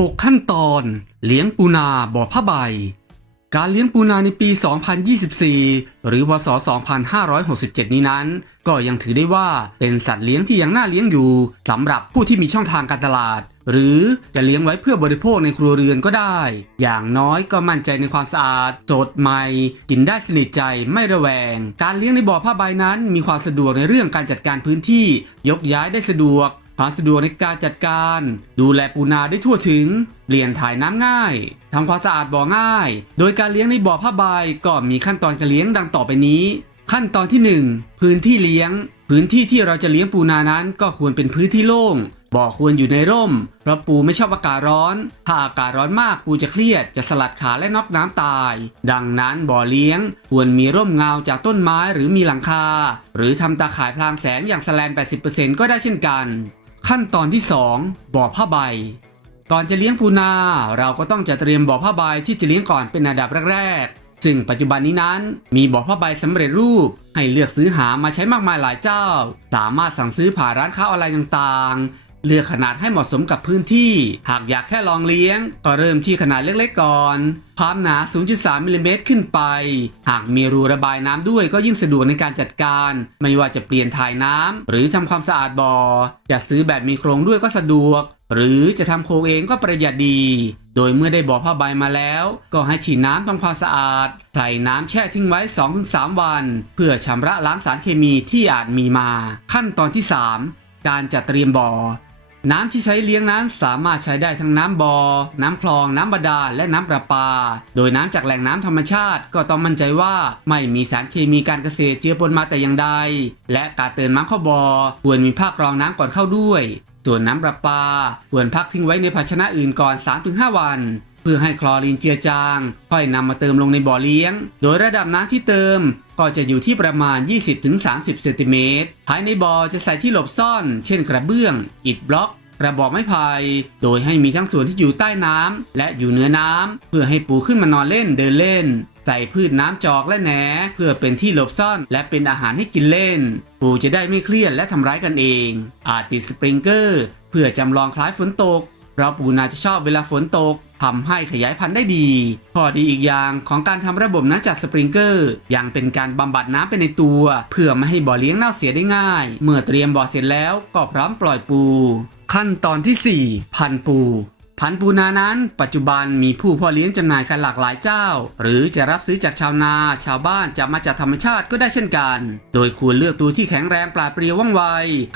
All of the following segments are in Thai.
6 ขั้นตอน เลี้ยงปูนาบ่อผ้าใบ การเลี้ยงปูนาในปี 2024 หรือวศ 2567 นี้นั้น ก็ยังถือได้ว่าเป็นสัตว์เลี้ยงที่ยังน่าเลี้ยงอยู่สำหรับผู้ที่มีช่องทางการตลาด หรือจะเลี้ยงไว้เพื่อบริโภคในครัวเรือนก็ได้ อย่างน้อยก็มั่นใจในความสะอาดสดใหม่กินได้สนิทใจไม่ระแวง การเลี้ยงในบ่อผ้าใบนั้น มีความสะดวกในเรื่องการจัดการพื้นที่ ยกย้ายได้สะดวก ความสะดวกในการจัดการ ดูแลปูนาได้ทั่วถึง เปลี่ยนถ่ายน้ำง่ายทำความสะอาดบ่อง่าย โดยการเลี้ยงในบ่อผ้าใบก็มีขั้นตอนการเลี้ยงดังต่อไปนี้ ขั้นตอนที่ 1 พื้นที่เลี้ยง พื้นที่ที่เราจะเลี้ยงปูนานั้นก็ควรเป็นพื้นที่โล่งบ่อควรอยู่ในร่ม เพราะปูไม่ชอบอากาศร้อน ถ้าอากาศร้อนมากปูจะเครียด จะสลัดขาและน็อกน้ำตาย ดังนั้นบ่อเลี้ยง ควรมีร่มเงาจากต้นไม้หรือมีหลังคา หรือทำตาข่ายพลางแสงอย่างแสแลน 80%ก็ได้เช่นกัน ขั้นตอนที่ 2 บ่อผ้าใบ ก่อนจะเลี้ยงปูนาเราก็ต้องจัดเตรียมบ่อผ้าใบที่จะเลี้ยงก่อนเป็นอันดับแรกๆซึ่งปัจจุบันนี้นั้นมีบ่อผ้าใบสำเร็จรูป ให้เลือกซื้อหามาใช้มากมายหลายเจ้า สามารถสั่งซื้อผ่านร้านค้าออนไลน์ต่างๆ เลือกขนาดให้เหมาะสมกับพื้นที่ หากอยากแค่ลองเลี้ยง ก็เริ่มที่ขนาดเล็กๆก่อน ความหนา 0.3มิลลิเมตรขึ้นไป หากมีรูระบายน้ำด้วยก็ยิ่งสะดวกในการจัดการ ไม่ว่าจะเปลี่ยนถ่ายน้ำหรือทำความสะอาดบ่อ จะซื้อแบบมีโครงด้วยก็สะดวก หรือจะทำโครงเองก็ประหยัดดี โดยเมื่อได้บ่อผ้าใบมาแล้ว ก็ให้ฉีดน้ำทำความสะอาด ใส่น้ำแช่ทิ้งไว้ 2-3 วัน เพื่อชำระล้างสารเคมีที่อาจมีมา ขั้นตอนที่ 3 การจัดเตรียมบ่อ น้ำที่ใช้เลี้ยงนั้นสามารถใช้ได้ทั้งน้ำบอ่อ น้ำคลอง น้ำบาดาล และน้ำประปา โดยน้ำจากแหล่งน้ำธรรมชาติ ก็ต้องมั่นใจว่าไม่มีสารเคมีการเกษตรเจือปนมาแต่อย่างใด และการเตือนน้ำเข้าบอ่อควรมีผ้ากรองน้ำก่อนเข้าด้วย ส่วนน้ำประปา ควรพักทิ้งไว้ในภาชนะอื่นก่อน 3-5 วัน เพื่อให้คลอรีนเจือจาง ค่อยนำมาเติมลงในบ่อเลี้ยง โดยระดับน้ำที่เติมก็จะอยู่ที่ประมาณ 20-30 เซนติเมตร ภายในบ่อจะใส่ที่หลบซ่อน เช่นกระเบื้อง อิฐบล็อกกระบอกไม้ไผ่โดยให้มีทั้งส่วนที่อยู่ใต้น้ำและอยู่เหนือน้ำเพื่อให้ปูขึ้นมานอนเล่นเดินเล่น ใส่พืชน้ำจอกและแหนเพื่อเป็นที่หลบซ่อน และเป็นอาหารให้กินเล่น ปูจะได้ไม่เครียดและทำร้ายกันเอง อาจติดสปริงเกอร์ เพื่อจำลองคล้ายฝนตก เพราะปูนาจะชอบเวลาฝนตกทำให้ขยายพันธุ์ได้ดี ข้อดีอีกอย่างของการทำระบบน้ำจากสปริงเกอร์ยังเป็นการบำบัดน้ำไปในตัว เพื่อไม่ให้บ่อเลี้ยงเน่าเสียได้ง่าย เมื่อเตรียมบ่อเสร็จแล้วก็พร้อมปล่อยปู ขั้นตอนที่ 4 พันปู พันธุ์ปูนานั้น ปัจจุบันมีผู้พ่อเลี้ยงจำหน่ายกันหลากหลายเจ้า หรือจะรับซื้อจากชาวนา ชาวบ้านจับมาจากธรรมชาติก็ได้เช่นกัน โดยควรเลือกตัวที่แข็งแรงปราดเปรียวว่องไว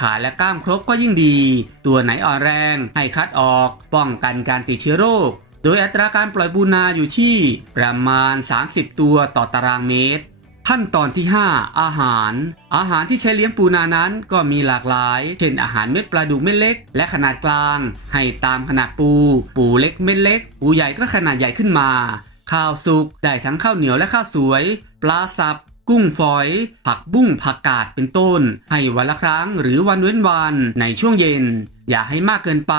ขาและกล้ามครบก็ยิ่งดี ตัวไหนอ่อนแรง ให้คัดออก ป้องกันการติดเชื้อโรค โดยอัตราการปล่อยปูนาอยู่ที่ประมาณ 30 ตัวต่อตารางเมตร ขั้นตอนที่ 5 อาหาร อาหารที่ใช้เลี้ยงปูนานั้นก็มีหลากหลาย เช่นอาหารเม็ดปลาดุกเม็ดเล็ก และขนาดกลาง ให้ตามขนาดปู ปูเล็กเม็ดเล็ก ปูใหญ่ก็ขนาดใหญ่ขึ้นมา ข้าวสุกได้ทั้งข้าวเหนียวและข้าวสวย ปลาสับ กุ้งฝอย ผักบุ้งผักกาดเป็นต้น ให้วันละครั้งหรือวันเว้นวันในช่วงเย็น อย่าให้มากเกินไป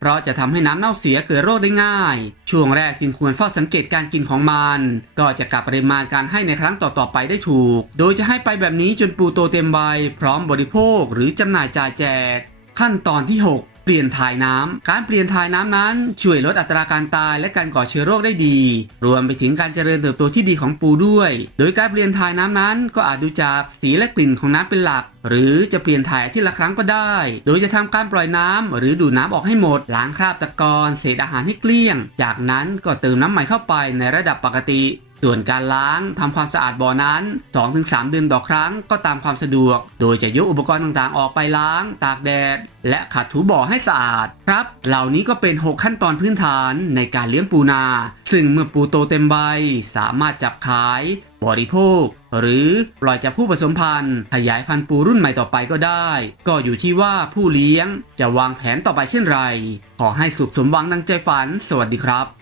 เพราะจะทำให้น้ำเน่าเสียเกิดโรคได้ง่าย ช่วงแรกจึงควรเฝ้าสังเกตการกินของมัน ก็จะกลับปริมาณการให้ในครั้งต่อๆไปได้ถูก โดยจะให้ไปแบบนี้จนปูโตเต็มใบพร้อมบริโภคหรือจำหน่ายจ่ายแจก ขั้นตอนที่ 6 เปลี่ยนถ่ายน้ำการเปลี่ยนถ่ายน้ำนั้นช่วยลดอัตราการตายและการก่อเชื้อโรคได้ดี รวมไปถึงการเจริญเติบโตที่ดีของปูด้วย โดยการเปลี่ยนถ่ายน้ำนั้นก็อาจดูจากสีและกลิ่นของน้ำเป็นหลัก หรือจะเปลี่ยนถ่ายที่ละครั้งก็ได้ โดยจะทำการปล่อยน้ำหรือดูดน้ำออกให้หมด ล้างคราบตะกอนเศษอาหารให้เกลี้ยง จากนั้นก็เติมน้ำใหม่เข้าไปในระดับปกติ ส่วนการล้างทำความสะอาดบ่อนั้น 2-3 เดือนต่อครั้งก็ตามความสะดวก โดยจะยกอุปกรณ์ต่างๆ ออกไปล้าง ตากแดด และขัดถูบ่อให้สะอาดครับ เหล่านี้ก็เป็น 6 ขั้นตอนพื้นฐานในการเลี้ยงปูนา ซึ่งเมื่อปูโตเต็มใบสามารถจับขายบริโภค หรือปล่อยจับผู้ผสมพันธุ์ขยายพันธุ์ปูรุ่นใหม่ต่อไปก็ได้ ก็อยู่ที่ว่าผู้เลี้ยงจะวางแผนต่อไปเช่นไร ขอให้สุขสมหวังดังใจฝัน สวัสดีครับ